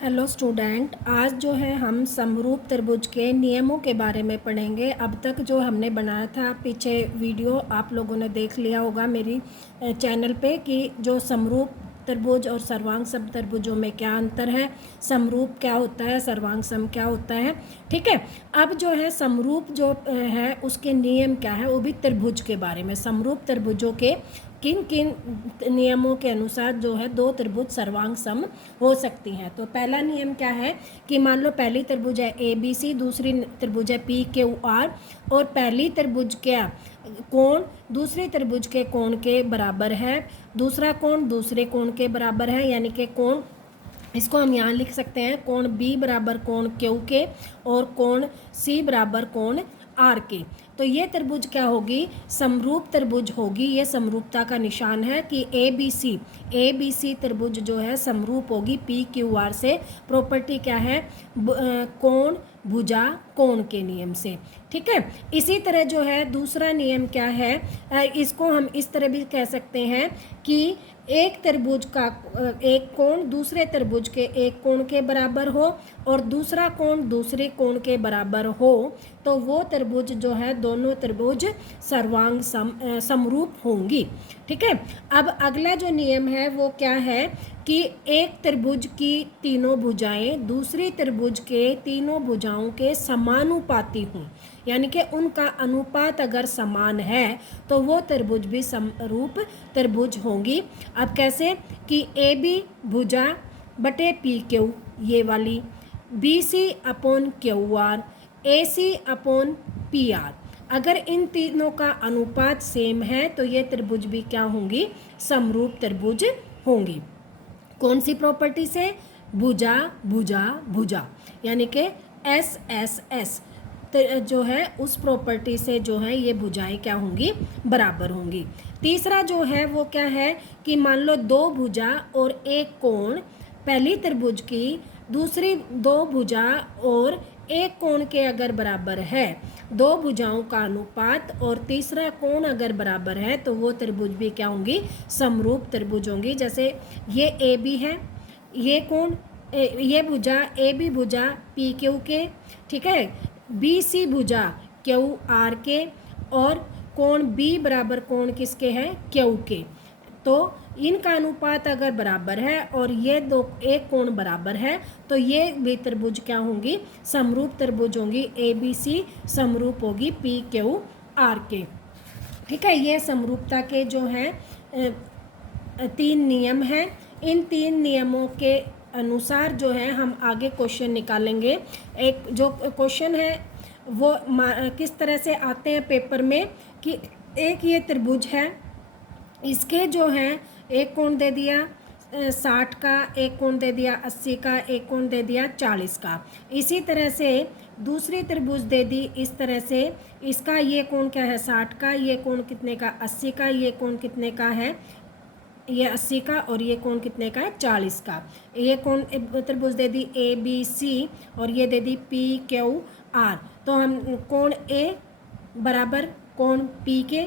Hello student, आज जो है हम समरूप त्रिभुज के नियमों के बारे में पढ़ेंगे। अब तक जो हमने बनाया था पीछे वीडियो आप लोगों ने देख लिया होगा मेरी चैनल पे कि जो समरूप त्रिभुज और सर्वांग सम त्रिभुजों में क्या अंतर है, समरूप क्या होता है, सर्वांग सम क्या होता है। ठीक है। अब जो है समरूप जो है उसके नियम क्या है, वो भी त्रिभुज के बारे में। समरूप त्रिभुजों के किन किन नियमों के अनुसार जो है दो त्रिभुज सर्वांग सम हो सकती हैं। तो पहला नियम क्या है कि मान लो पहली त्रिभुज है ABC, दूसरी त्रिभुज है PQR, और पहली त्रिभुज क्या कोण दूसरी त्रिभुज के कोण के बराबर है, दूसरा कोण दूसरे कोण के बराबर है, यानी कि कोण इसको हम यहाँ लिख सकते हैं कोण B बराबर कोण Q के और कोण C बराबर कोण R के। तो ये त्रिभुज क्या होगी, समरूप त्रिभुज होगी। ये समरूपता का निशान है कि ABC त्रिभुज जो है समरूप होगी PQR से। प्रॉपर्टी क्या है, कोण भुजा कोण के नियम से। ठीक है। इसी तरह जो है दूसरा नियम क्या है, इसको हम इस तरह भी कह सकते हैं कि एक त्रिभुज का एक कोण दूसरे त्रिभुज के एक कोण के बराबर हो और दूसरा कोण दूसरे कोण के बराबर हो, तो वो त्रिभुज जो है दोनों त्रिभुज सर्वांग समरूप होंगी। ठीक है। अब अगला जो नियम है वो क्या है कि एक त्रिभुज की तीनों भुजाएं दूसरी त्रिभुज के तीनों भुजाओं के समानुपाती हों, यानी कि उनका अनुपात अगर समान है तो वो त्रिभुज भी समरूप त्रिभुज होंगी। अब कैसे कि AB भुजा बटे PQ ये वाली, BC upon QR, AC upon PR, अगर इन तीनों का अनुपात सेम है तो ये त्रिभुज भी क्या होंगी, समरूप त्रिभुज होंगी। कौन सी प्रॉपर्टी से, भुजा भुजा भुजा, यानी कि SSS जो है उस प्रॉपर्टी से जो है ये भुजाएं क्या होंगी, बराबर होंगी। तीसरा जो है वो क्या है कि मान लो दो भुजा और एक कोण पहली त्रिभुज की दूसरी दो भुजा और एक कोण के अगर बराबर है, दो भुजाओं का अनुपात और तीसरा कोण अगर बराबर है तो वो त्रिभुज भी क्या होंगी, समरूप त्रिभुज होंगी। जैसे ये AB है, ये कोण ये भुजा AB भुजा PQ के, ठीक है, BC भुजा QR के, और कोण B बराबर कोण किसके हैं, Q के। तो इनका अनुपात अगर बराबर है और ये दो एक कोण बराबर है तो ये भी त्रिभुज क्या होंगी, समरूप त्रिभुज होंगी। ABC समरूप होगी PQR के। ठीक है। ये समरूपता के जो हैं तीन नियम हैं। इन तीन नियमों के अनुसार जो है हम आगे क्वेश्चन निकालेंगे। एक जो क्वेश्चन है वो किस तरह से आते हैं पेपर में कि एक ये त्रिभुज है, इसके जो है एक कोण दे दिया 60 का, एक कोण दे दिया 80 का, एक कोण दे दिया 40 का। इसी तरह से दूसरी त्रिभुज दे दी इस तरह से, इसका ये कोण क्या है 60 का, ये कोण कितने का 80 का, ये कोण कितने का है ये 80 का, और ये कोण कितने का है 40 का। ये कोण त्रिभुज दे दी ABC और ये दे दी PQR। तो हम कोण A बराबर कोण P के,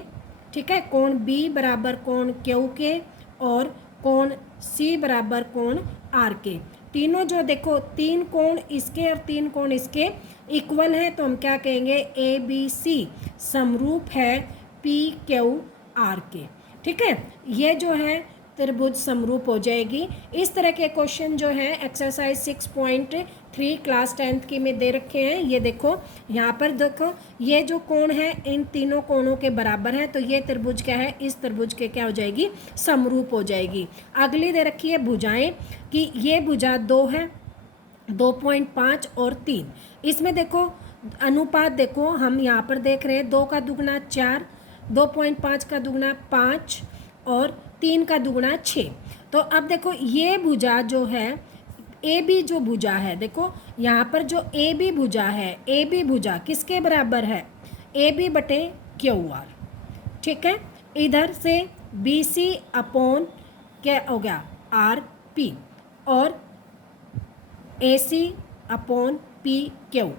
ठीक है, कोण B बराबर कोण Q के, और कोण C बराबर कोण R के। तीनों जो देखो तीन कोण इसके और तीन कोण इसके इक्वल है तो हम क्या कहेंगे, ABC समरूप है PQR के। ठीक है। ये जो है त्रिभुज समरूप हो जाएगी। इस तरह के क्वेश्चन जो है एक्सरसाइज 6.3 क्लास 10th की में दे रखे हैं। ये देखो यहाँ पर देखो ये जो कोण है इन तीनों कोणों के बराबर है तो ये त्रिभुज क्या है, इस त्रिभुज के क्या हो जाएगी, समरूप हो जाएगी। अगली दे रखी है भुजाएं कि ये भुजा 2 है, 2.5 और 3। इसमें देखो अनुपात देखो हम यहाँ पर देख रहे हैं 2 का दुगना 4, 2.5 का दुगना 5 और 3 का दुगना 6। तो अब देखो ये भुजा जो है AB जो भुजा है, देखो यहाँ पर जो AB भुजा है, AB भुजा किसके बराबर है, AB बटे QR। ठीक है। इधर से BC अपॉन क्या हो गया RP और AC अपॉन PQ।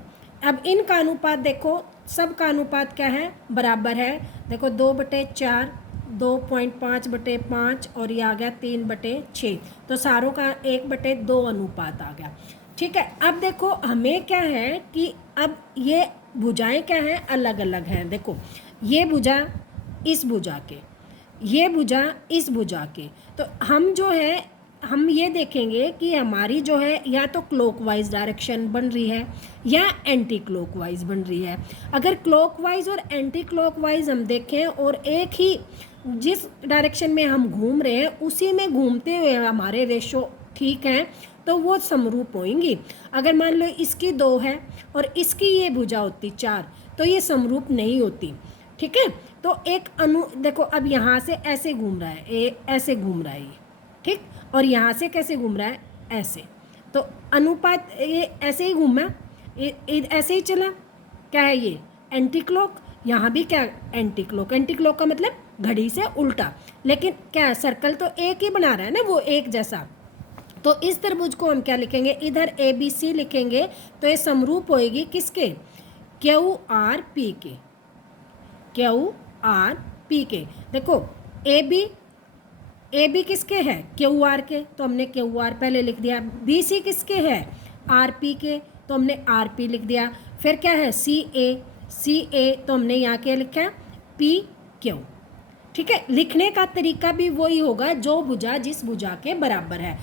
अब इनका अनुपात देखो, सब का अनुपात क्या है, बराबर है। देखो 2/4 2.5/5 और ये आ गया 3/6। तो सारों का 1/2 अनुपात आ गया। ठीक है, अब देखो हमें क्या है कि अब ये भुजाएं क्या हैं, अलग अलग हैं। देखो ये भुजा इस भुजा के, ये भुजा इस भुजा के, तो हम जो है हम ये देखेंगे कि हमारी जो है या तो क्लॉकवाइज डायरेक्शन बन रही है या एंटी क्लॉकवाइज बन रही है। अगर क्लॉकवाइज और एंटी क्लॉकवाइज हम देखें और एक ही जिस डायरेक्शन में हम घूम रहे हैं उसी में घूमते हुए हमारे रेशो ठीक हैं तो वो समरूप होंगी। अगर मान लो इसकी 2 है और इसकी ये भुजा होती 4 तो ये समरूप नहीं होती। ठीक है, तो एक देखो अब यहाँ से ऐसे घूम रहा है, ऐसे घूम रहा है ये, ठीक, और यहाँ से कैसे घूम रहा है, ऐसे, तो अनुपात ये ऐसे ही घूमा, ऐसे ही चला। क्या है ये, एंटी क्लॉक, यहाँ भी क्या एंटी क्लॉक, एंटी क्लॉक का मतलब घड़ी से उल्टा, लेकिन क्या सर्कल तो एक ही बना रहा है ना, वो एक जैसा। तो इस त्रिभुज को हम क्या लिखेंगे, इधर ABC लिखेंगे तो ये समरूप होएगी किसके, QRP के, QRP के। देखो AB किसके है, QR के, तो हमने QR पहले लिख दिया। BC किसके है, RP के, तो हमने RP लिख दिया। फिर क्या है CA तो हमने यहाँ क्या लिखा, PQ। ठीक है, लिखने का तरीका भी वही होगा जो भुजा जिस भुजा के बराबर है।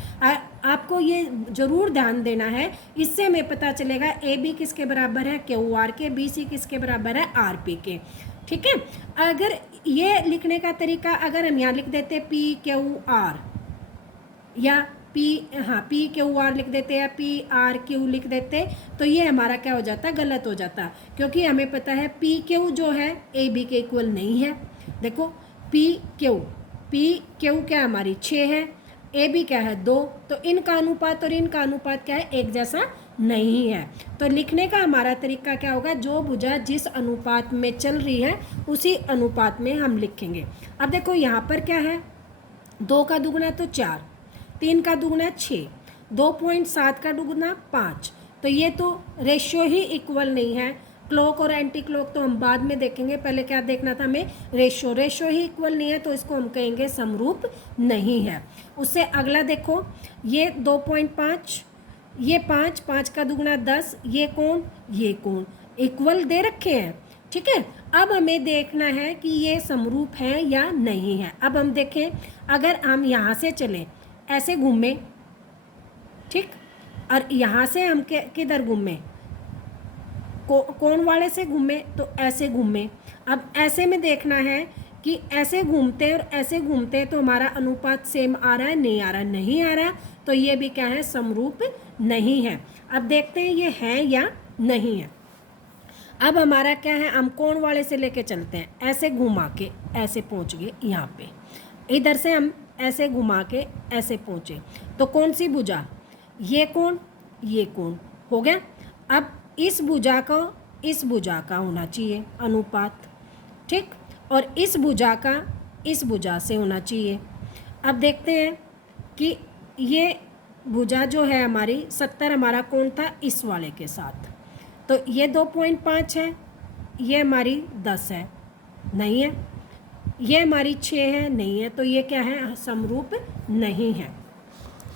आपको ये जरूर ध्यान देना है, इससे हमें पता चलेगा AB किसके बराबर है, QR के, BC किसके बराबर है, RP के। ठीक है, अगर ये लिखने का तरीका अगर हम यहाँ लिख देते PQR या PQR लिख देते या PRQ लिख देते तो ये हमारा क्या हो जाता, गलत हो जाता, क्योंकि हमें पता है PQ जो है AB के इक्वल नहीं है। देखो PQ क्या हमारी 6 है, AB क्या है 2, तो इनका अनुपात और इनका अनुपात क्या है, एक जैसा नहीं है। तो लिखने का हमारा तरीका क्या होगा, जो भुजा जिस अनुपात में चल रही है उसी अनुपात में हम लिखेंगे। अब देखो यहाँ पर क्या है, 2 का दुगुना तो 4, 3 का दुगुना 6, 2.7 का दुगुना 5, तो ये तो रेशियो ही इक्वल नहीं है। क्लॉक और एंटी क्लॉक तो हम बाद में देखेंगे, पहले क्या देखना था हमें, रेशियो ही इक्वल नहीं है, तो इसको हम कहेंगे समरूप नहीं है। उससे अगला देखो, ये 2.5, ये 5 का दुगुना 10, ये कोण इक्वल दे रखे हैं। ठीक है, अब हमें देखना है कि ये समरूप है या नहीं है। अब हम देखें, अगर हम यहाँ से चलें, ऐसे घूमें, ठीक, और यहाँ से हम किधर घूमें, कोण वाले से घूमे, तो ऐसे घूमे। अब ऐसे में देखना है कि ऐसे घूमते और ऐसे घूमते तो हमारा अनुपात सेम आ रहा है, नहीं आ रहा, नहीं आ रहा, तो ये भी क्या है, समरूप नहीं है। अब देखते हैं ये है या नहीं है। अब हमारा क्या है, हम कोण वाले से लेके चलते हैं, ऐसे घुमा के ऐसे पहुंच गए यहाँ पे, इधर से हम ऐसे घुमा के ऐसे पहुँचे, तो कौन सी भुजा, ये कोण हो गया। अब इस भुजा का होना चाहिए अनुपात, ठीक, और इस भुजा का इस भुजा से होना चाहिए। अब देखते हैं कि ये भुजा जो है हमारी 70 हमारा कोण था इस वाले के साथ, तो ये 2.5 है, ये हमारी 10 है, नहीं है, ये हमारी 6 है, नहीं है, तो ये क्या है, समरूप नहीं है।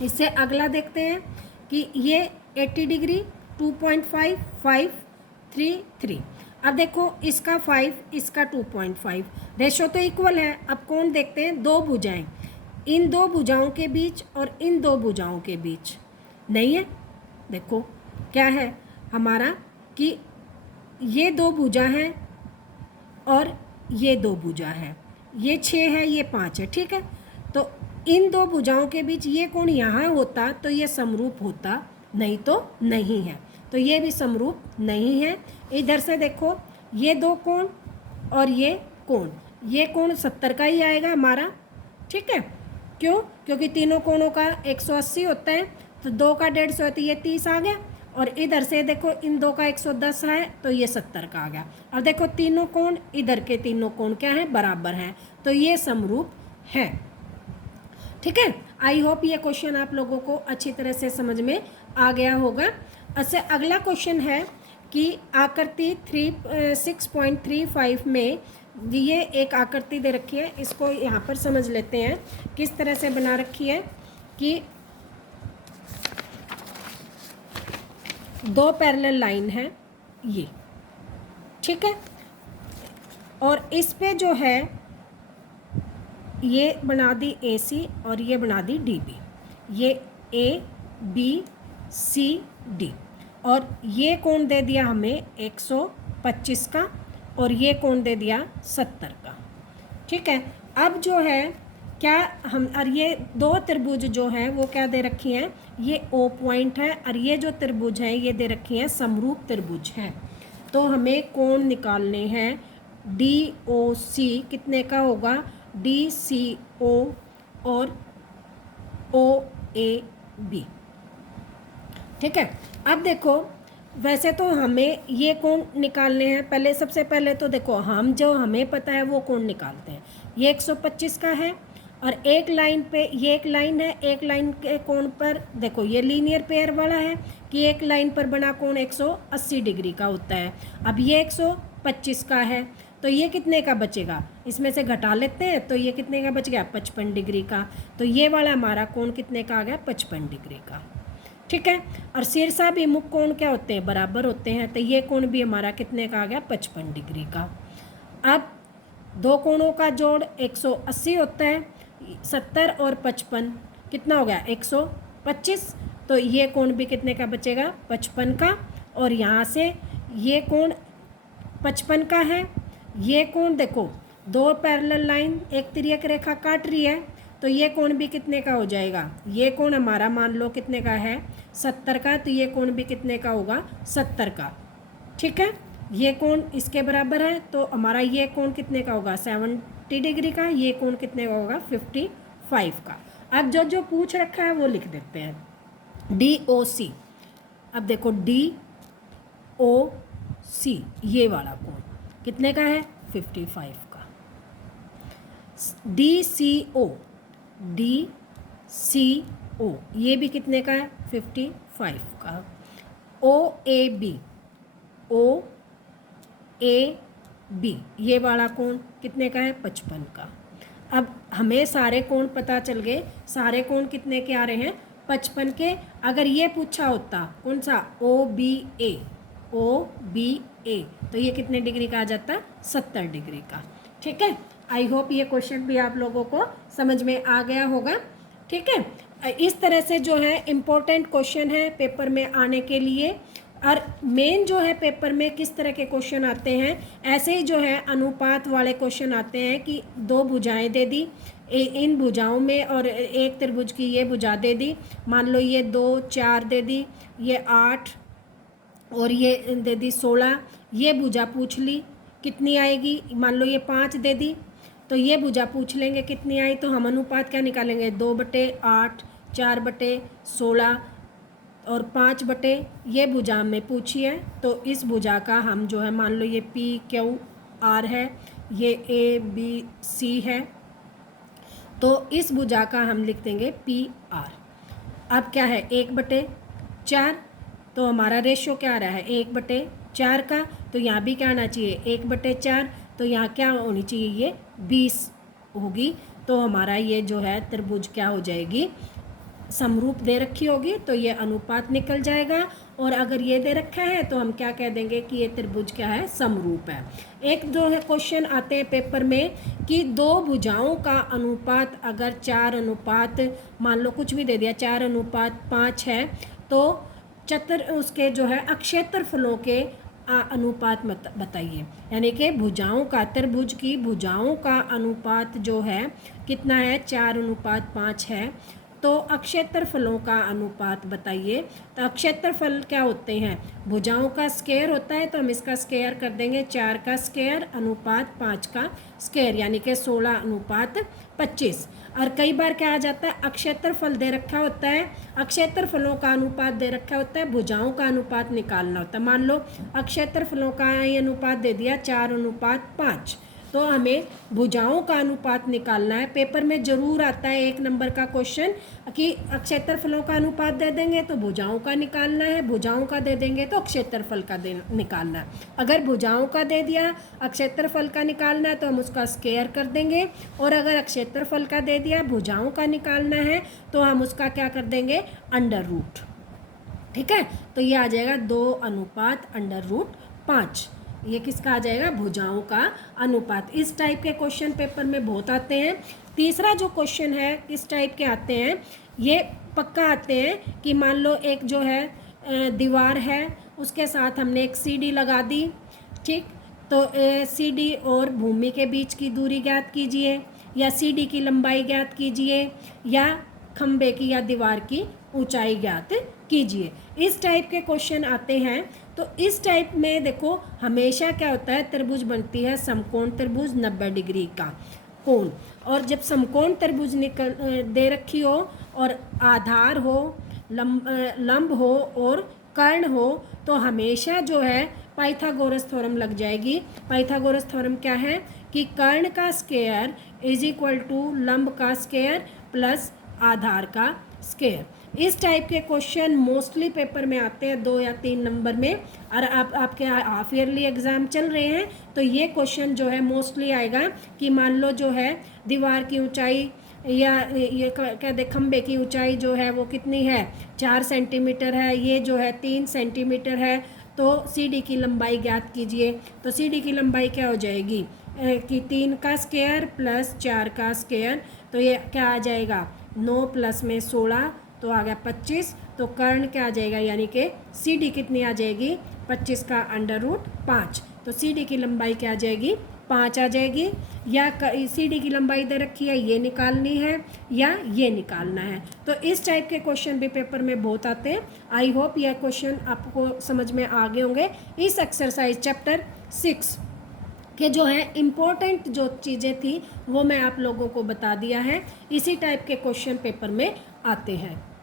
इससे अगला देखते हैं कि ये 80 डिग्री 2.5 5 3 3। अब देखो इसका 5 इसका 2.5, रेशो तो इक्वल है। अब कौन देखते हैं, दो भुजाएं, इन दो भुजाओं के बीच और इन दो भुजाओं के बीच नहीं है। देखो क्या है हमारा कि ये दो भुजा हैं और ये दो भुजा है, ये 6 है, ये 5 है, ठीक है, तो इन दो भुजाओं के बीच ये कोण यहाँ होता तो ये समरूप होता, नहीं तो नहीं है, तो ये भी समरूप नहीं है। इधर से देखो ये दो कोण और ये कोण 70 का ही आएगा हमारा, ठीक है, क्यों, क्योंकि तीनों कोणों का 180 होता है, तो 2 का 150 होती है, ये 30 आ गया, और इधर से देखो इन दो का 110 है तो ये 70 का आ गया। अब देखो तीनों कोण, इधर के तीनों कोण क्या है, बराबर हैं, तो ये समरूप है। ठीक है, आई होप ये क्वेश्चन आप लोगों को अच्छी तरह से समझ में आ गया होगा। अच्छा, अगला क्वेश्चन है कि आकृति 6.35 में ये एक आकृति दे रखी है, इसको यहाँ पर समझ लेते हैं किस तरह से बना रखी है कि दो पैरेलल लाइन है ये, ठीक है। और इस पे जो है ये बना दी AC और ये बना दी DB, ये ABCD, और ये कोण दे दिया हमें 125 का और ये कोण दे दिया 70 का, ठीक है। अब जो है क्या हम, और ये दो त्रिभुज जो हैं वो क्या दे रखी हैं, ये O पॉइंट है और ये जो त्रिभुज हैं ये दे रखी हैं समरूप त्रिभुज हैं। तो हमें कोण निकालने हैं DOC कितने का होगा, DCO और OAB, ठीक है। अब देखो वैसे तो हमें ये कोण निकालने हैं, पहले सबसे पहले तो देखो हम जो हमें पता है वो कोण निकालते हैं। ये 125 का है और एक लाइन पे, ये एक लाइन है, एक लाइन के कोण पर देखो ये लीनियर पेयर वाला है कि एक लाइन पर बना कोण 180 डिग्री का होता है। अब ये 125 का है तो ये कितने का बचेगा, इसमें से घटा लेते हैं तो ये कितने का बच गया, 55 डिग्री का। तो ये वाला हमारा कोण कितने का आ गया, 55 डिग्री का, ठीक है। और शीर्षाभिमुख कोण क्या होते हैं, बराबर होते हैं, तो ये कोण भी हमारा कितने का आ गया, 55 डिग्री का। अब दो कोणों का जोड़ 180 होता है, 70 और 55 कितना हो गया, 125। तो ये कोण भी कितने का बचेगा, 55 का। और यहाँ से ये कोण 55 का है, ये कोण देखो दो पैरेलल लाइन एक तिर्यक रेखा काट रही है, तो ये कोण भी कितने का हो जाएगा, ये कोण हमारा मान लो कितने का है, 70 का, तो ये कोण भी कितने का होगा, 70 का, ठीक है। ये कोण इसके बराबर है तो हमारा ये कोण कितने का होगा, 70 डिग्री का, ये कोण कितने का होगा, 55 का। अब जो जो पूछ रखा है वो लिख देते हैं, DOC। अब देखो DOC ये वाला कोण कितने का है, 55 का। DCO ये भी कितने का है, 55 का। OAB ये वाला कोण कितने का है, 55 का। अब हमें सारे कोण पता चल गए, सारे कोण कितने के आ रहे हैं, 55 के। अगर ये पूछा होता कौन सा, OBA तो ये कितने डिग्री का आ जाता, 70 डिग्री का, ठीक है। आई होप ये क्वेश्चन भी आप लोगों को समझ में आ गया होगा, ठीक है। इस तरह से जो है इम्पोर्टेंट क्वेश्चन है पेपर में आने के लिए। और मेन जो है पेपर में किस तरह के क्वेश्चन आते हैं, ऐसे ही जो है अनुपात वाले क्वेश्चन आते हैं कि दो भुजाएं दे दी, इन भुजाओं में और एक त्रिभुज की ये भुजा दे दी, मान लो ये 2 4 दे दी, ये 8 और ये दे दी 16, ये भुजा पूछ ली कितनी आएगी, मान लो ये 5 दे दी तो ये भुजा पूछ लेंगे कितनी आई, तो हम अनुपात क्या निकालेंगे, 2/8, 4/16 और 5 ये भुजा हमें पूछी है। तो इस भुजा का हम जो है मान लो ये PQR है, ये ABC है, तो इस भुजा का हम लिख देंगे PR। अब क्या है, 1/4, तो हमारा रेशियो क्या आ रहा है, 1/4 का, तो यहाँ भी क्या आना चाहिए, 1/4, तो यहाँ क्या होनी चाहिए, ये 20 होगी। तो हमारा ये जो है त्रिभुज क्या हो जाएगी, समरूप दे रखी होगी, तो ये अनुपात निकल जाएगा। और अगर ये दे रखा है तो हम क्या कह देंगे कि ये त्रिभुज क्या है, समरूप है। एक दो है क्वेश्चन आते हैं पेपर में कि दो भुजाओं का अनुपात अगर 4 मान लो कुछ भी दे दिया, 4:5 है, तो उसके जो है अक्षेत्रफलों के अनुपात बताइए, यानी कि भुजाओं का, त्रिभुज की भुजाओं का अनुपात जो है कितना है, 4:5 है। तो अक्षेत्रफलों का अनुपात बताइए। तो अक्षेत्रफल क्या होते हैं, भुजाओं का स्क्वायर होता है, तो हम इसका स्क्वायर कर देंगे, 4 का स्क्वायर अनुपात 5 का स्क्वायर, यानी कि 16:25। और कई बार क्या आ जाता है, अक्षेत्रफल दे रखा होता है, अक्षेत्रफलों का अनुपात दे रखा होता है, भुजाओं का अनुपात निकालना होता है। मान लो अक्षेत्रफलों का ये अनुपात दे दिया 4:5, तो हमें भुजाओं का अनुपात निकालना है। पेपर में ज़रूर आता है 1 नंबर का क्वेश्चन कि क्षेत्रफलों का अनुपात दे देंगे तो भुजाओं का निकालना है, भुजाओं का दे देंगे तो क्षेत्रफल का निकालना है। अगर भुजाओं का दे दिया, क्षेत्रफल का निकालना है तो हम उसका स्क्वायर कर देंगे, और अगर क्षेत्रफल का दे दिया, भुजाओं का निकालना है तो हम उसका क्या कर देंगे, अंडर रूट। ठीक है, तो ये आ जाएगा 2:5 ये किसका आ जाएगा, भुजाओं का अनुपात। इस टाइप के क्वेश्चन पेपर में बहुत आते हैं। तीसरा जो क्वेश्चन है किस टाइप के आते हैं, ये पक्का आते हैं कि मान लो एक जो है दीवार है, उसके साथ हमने एक सीढ़ी लगा दी। ठीक, तो सीढ़ी और भूमि के बीच की दूरी ज्ञात कीजिए, या सीढ़ी की लंबाई ज्ञात कीजिए, या खंबे की या दीवार की ऊंचाई ज्ञात कीजिए। इस टाइप के क्वेश्चन आते हैं। तो इस टाइप में देखो हमेशा क्या होता है, त्रिभुज बनती है समकोण त्रिभुज 90 डिग्री का कोण, और जब समकोण त्रिभुज निकल दे रखी हो और आधार हो, लंब हो और कर्ण हो, तो हमेशा जो है पाइथागोरस थ्योरम लग जाएगी। पाइथागोरस थ्योरम क्या है कि कर्ण का स्क्वायर इज इक्वल टू लंब का स्क्वायर प्लस आधार का स्क्वायर। इस टाइप के क्वेश्चन मोस्टली पेपर में आते हैं 2 या 3 नंबर में। और आपके हाफ ईयरली एग्ज़ाम चल रहे हैं तो ये क्वेश्चन जो है मोस्टली आएगा कि मान लो जो है दीवार की ऊंचाई या ये क्या दे खंबे की ऊंचाई जो है वो कितनी है, 4 सेंटीमीटर है, ये जो है 3 सेंटीमीटर है, तो सीढ़ी की लंबाई ज्ञात कीजिए। तो सीढ़ी की लंबाई क्या हो जाएगी कि 3 का स्क्वायर प्लस 4 का स्क्वायर, तो ये क्या आ जाएगा 9 प्लस में 16, तो आ गया 25। तो कर्ण क्या आ जाएगा, यानी कि सीढ़ी कितनी आ जाएगी, 25 का अंडर रूट 5। तो सीढ़ी की लंबाई क्या आ जाएगी, 5 आ जाएगी। या सीढ़ी की लंबाई दे रखी है, ये निकालनी है या ये निकालना है। तो इस टाइप के क्वेश्चन भी पेपर में बहुत आते हैं। आई होप यह क्वेश्चन आपको समझ में आ गए होंगे। इस एक्सरसाइज चैप्टर 6 के जो है इम्पोर्टेंट जो चीज़ें थी वो मैं आप लोगों को बता दिया है। इसी टाइप के क्वेश्चन पेपर में आते हैं।